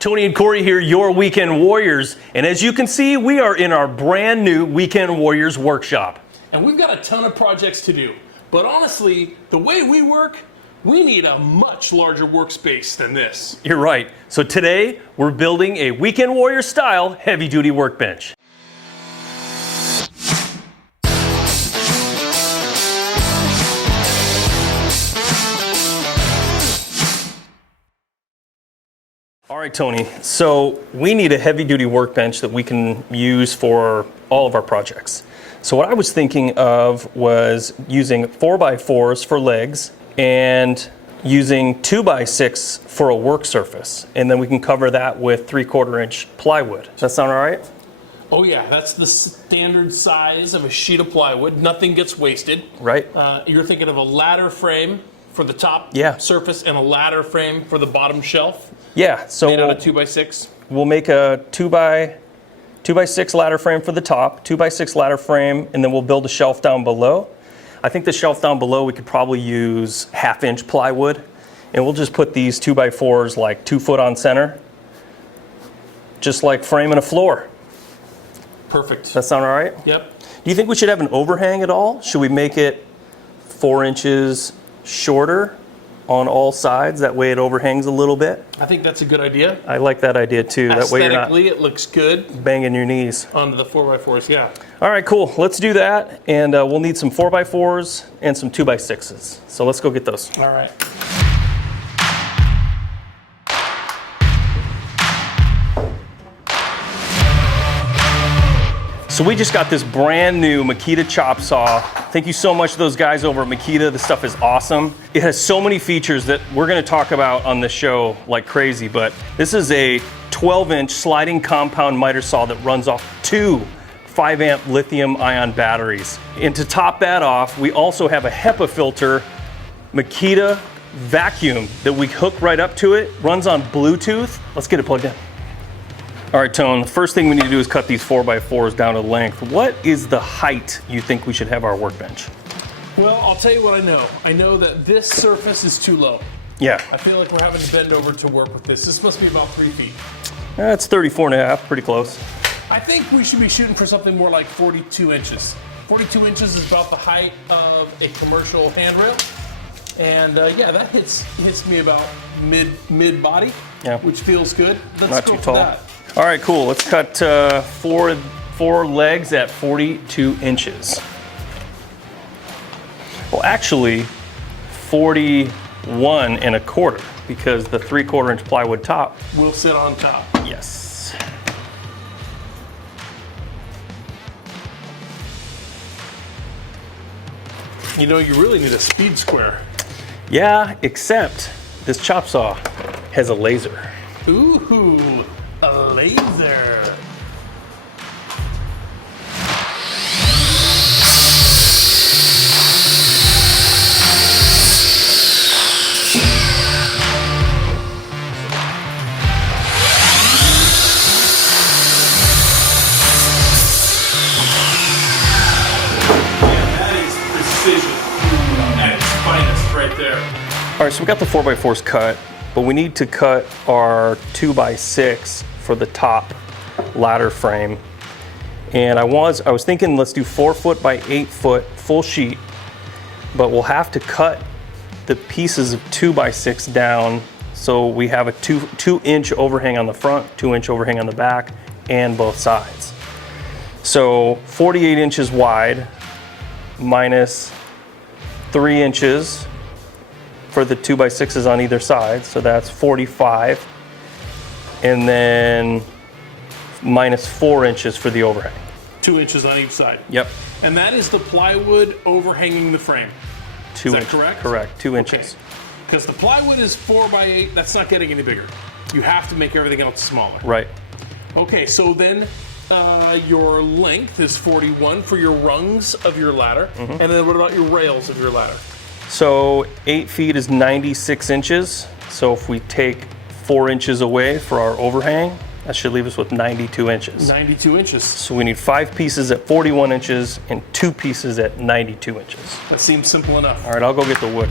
Tony and Corey here, your Weekend Warriors. And as you can see, we are in our brand new Weekend Warriors workshop. And we've got a ton of projects to do. But honestly, the way we work, we need a much larger workspace than this. You're right. So today, we're building a Weekend Warrior style heavy-duty workbench. All right, Tony, so we need a heavy-duty workbench that we can use for all of our projects. So what I was thinking of was using 4x4s for legs and using 2x6 for a work surface. And then we can cover that with 3/4 inch plywood. Does that sound all right? Oh yeah, that's the standard size of a sheet of plywood. Nothing gets wasted. Right. You're thinking of a ladder frame for the top surface and a ladder frame for the bottom shelf? Yeah, so made out of 2x6? We'll make a 2x6 ladder frame for the top, 2x6 ladder frame, and then we'll build a shelf down below. I think the shelf down below we could probably use 1/2 inch plywood, and we'll just put these 2x4s like 2 foot on center, just like framing a floor. Perfect. Does that sound all right? Yep. Do you think we should have an overhang at all? Should we make it 4 inches shorter on all sides? That way it overhangs a little bit. I think that's a good idea. I like that idea too. That way you're not Aesthetically, it looks good. Banging your knees. Onto the 4x4s, yeah. All right, cool. Let's do that. And we'll need some 4x4s and some 2x6s. So let's go get those. All right. So we just got this brand new Makita chop saw. Thank you so much to those guys over at Makita. This stuff is awesome. It has so many features that we're gonna talk about on this show like crazy, but this is a 12-inch sliding compound miter saw that runs off 2 5-amp lithium-ion batteries. And to top that off, we also have a HEPA filter Makita vacuum that we hook right up to it, runs on Bluetooth. Let's get it plugged in. All right, Tone, the first thing we need to do is cut these 4x4s down to length. What is the height you think we should have our workbench? Well, I'll tell you what I know. I know that this surface is too low. Yeah. I feel like we're having to bend over to work with this. This must be about 3 feet. That's 34.5, pretty close. I think we should be shooting for something more like 42 inches. 42 inches is about the height of a commercial handrail. And yeah, that hits me about mid body, which feels good. Let's Not go too for tall. that. All right, cool. Let's cut four legs at 42 inches. Well, actually, 41.25 because the 3/4 inch plywood top will sit on top. Yes. You know, you really need a speed square. Yeah, except this chop saw has a laser. Ooh, a laser. All right, so we got the 4x4s cut, but we need to cut our 2x6 for the top ladder frame. And I was thinking let's do 4 foot by 8 foot full sheet, but we'll have to cut the pieces of 2x6 down so we have a 2 inch overhang on the front, 2 inch overhang on the back, and both sides. So 48 inches wide minus 3 inches for the 2x6s on either side, so that's 45, and then minus 4 inches for the overhang. 2 inches on each side. Yep. And that is the plywood overhanging the frame. Is that correct? Correct, 2 inches. Because the plywood is 4 by 8, that's not getting any bigger. You have to make everything else smaller. Right. Okay, so then your length is 41 for your rungs of your ladder, and then what about your rails of your ladder? So 8 feet is 96 inches. So if we take 4 inches away for our overhang, that should leave us with 92 inches. 92 inches. So we need 5 pieces at 41 inches and 2 pieces at 92 inches. That seems simple enough. All right, I'll go get the wood.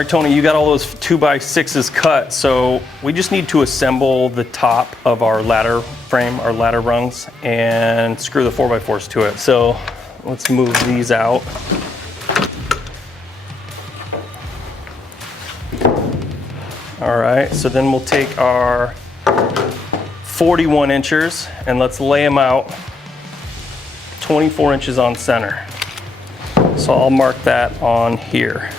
right, Tony, you got all those 2x6s cut, so we just need to assemble the top of our ladder frame, our ladder rungs, and screw the 4x4s to it. So let's move these out. All right, so then we'll take our 41 inches and let's lay them out 24 inches on center. So I'll mark that on here.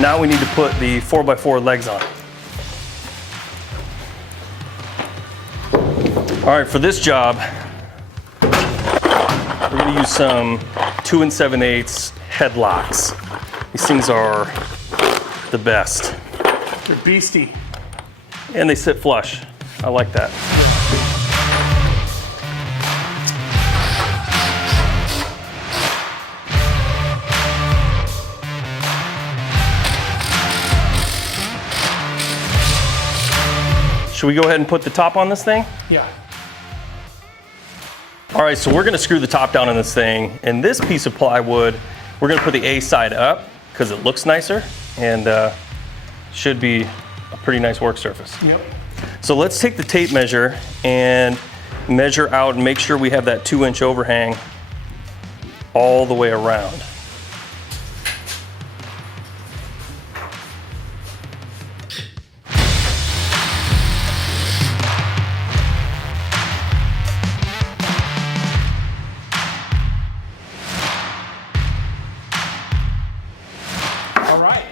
Now we need to put the 4x4 legs on. All right, for this job, we're gonna use some 2 7/8 headlocks. These things are the best. They're beastie. And they sit flush. I like that. Should we go ahead and put the top on this thing? Yeah. All right, so we're gonna screw the top down on this thing. And this piece of plywood, we're gonna put the A side up because it looks nicer and should be a pretty nice work surface. Yep. So let's take the tape measure and measure out and make sure we have that 2-inch overhang all the way around.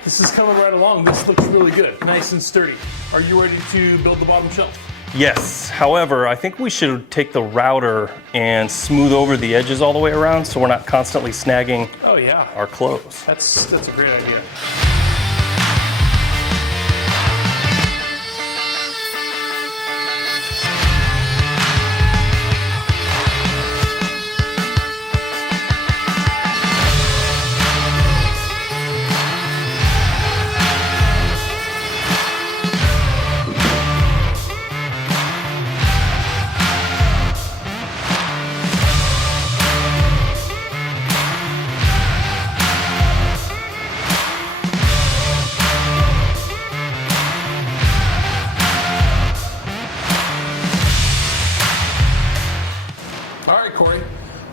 This is coming right along. This looks really good. Nice and sturdy. Are you ready to build the bottom shelf? Yes, however, I think we should take the router and smooth over the edges all the way around so we're not constantly snagging our clothes. That's a great idea.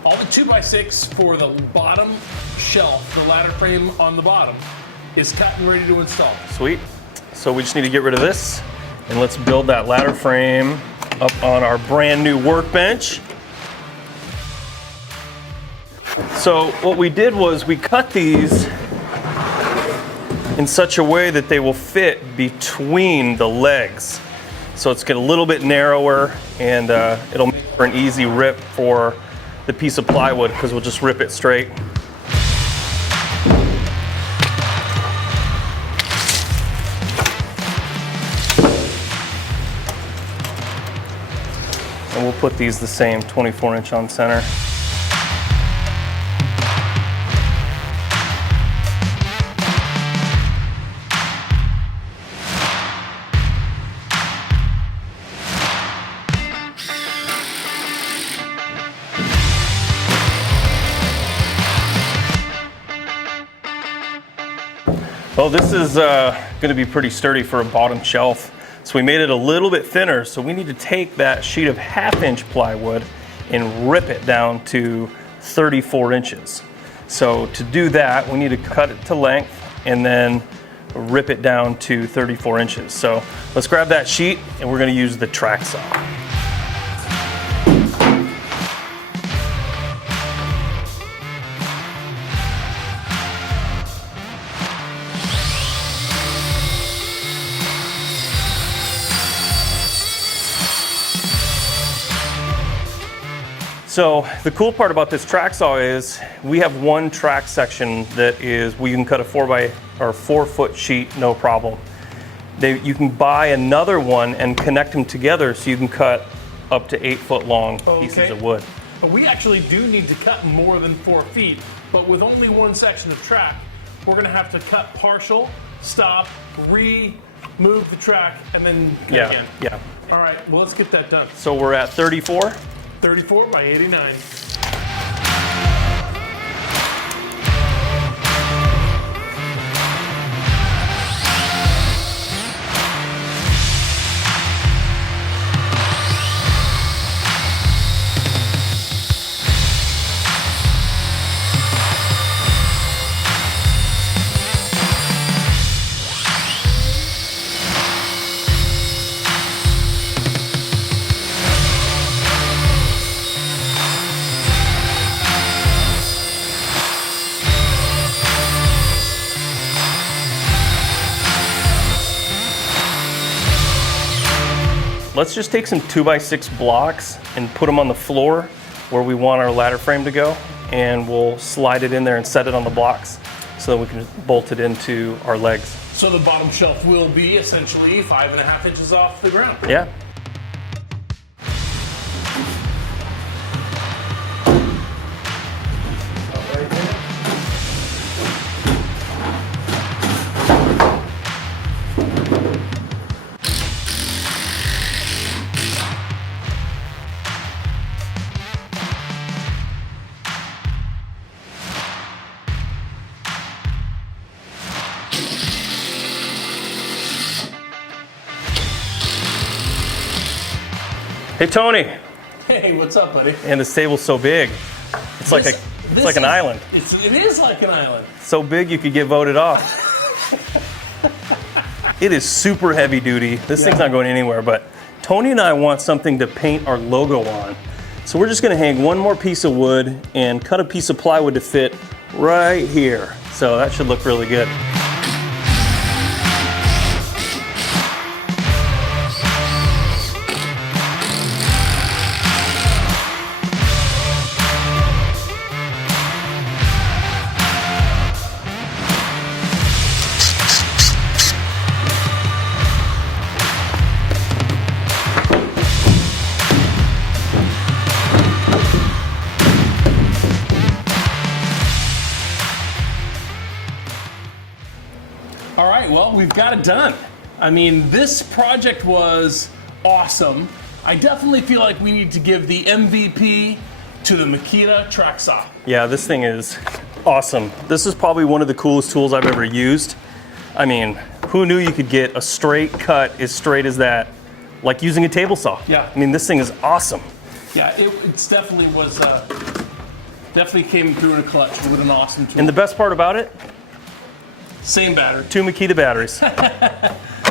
All the 2x6 for the bottom shelf, the ladder frame on the bottom, is cut and ready to install. Sweet. So we just need to get rid of this and let's build that ladder frame up on our brand new workbench. So what we did was we cut these in such a way that they will fit between the legs. So it's get a little bit narrower and it'll make for an easy rip for the piece of plywood because we'll just rip it straight. And we'll put these the same 24-inch on center. Well, this is going to be pretty sturdy for a bottom shelf. So we made it a little bit thinner. So we need to take that sheet of 1/2-inch plywood and rip it down to 34 inches. So to do that, we need to cut it to length and then rip it down to 34 inches. So let's grab that sheet and we're going to use the track saw. So the cool part about this track saw is we have one track section that is, we can cut a or 4-foot sheet, no problem. You can buy another one and connect them together so you can cut up to 8-foot long pieces of wood. But we actually do need to cut more than 4 feet. But with only one section of track, we're gonna have to cut partial, stop, remove the track, and then cut again. Yeah. All right, well, let's get that done. So we're at 34. 34 by 89. Let's just take some 2x6 blocks and put them on the floor where we want our ladder frame to go, and we'll slide it in there and set it on the blocks so that we can bolt it into our legs. So the bottom shelf will be essentially 5.5 inches off the ground. Yeah. Hey Tony. Hey, what's up, buddy? And this table's so big. It's like an island. It is like an island. So big you could get voted off. It is super heavy duty. This thing's not going anywhere, but Tony and I want something to paint our logo on. So we're just gonna hang one more piece of wood and cut a piece of plywood to fit right here. So that should look really good. All right, well, we've got it done. I mean, this project was awesome. I definitely feel like we need to give the MVP to the Makita track saw. Yeah, this thing is awesome. This is probably one of the coolest tools I've ever used. I mean, who knew you could get a straight cut as straight as that, like using a table saw? Yeah. I mean, this thing is awesome. Yeah, it's definitely was, definitely came through in a clutch with an awesome tool. And the best part about it, Same battery. 2 Makita batteries.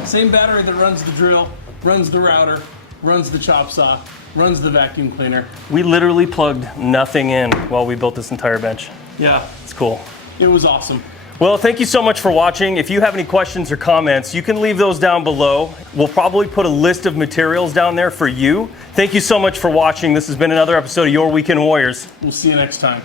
Same battery that runs the drill, runs the router, runs the chop saw, runs the vacuum cleaner. We literally plugged nothing in while we built this entire bench. Yeah, It's cool. it was awesome. Well, thank you so much for watching. If you have any questions or comments, you can leave those down below. We'll probably put a list of materials down there for you. Thank you so much for watching. This has been another episode of Your Weekend Warriors. We'll see you next time.